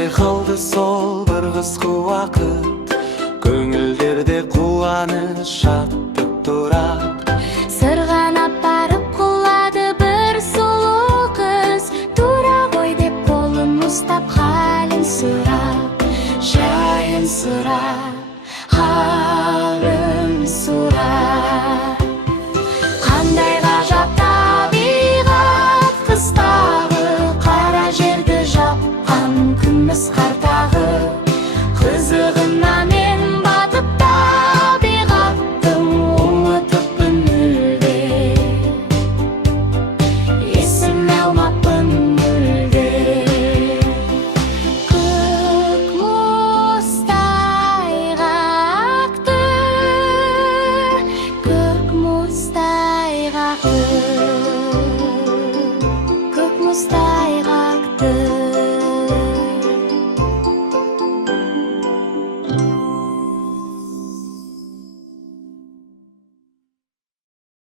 Эсте калды сол bir кыскы убакыт, көңүлдөрдө кубаныч, шаттык турат. Сырганап барып кулады бир сулуу кыз, тура кой деп колун уштап халин сурап, жайын сурап.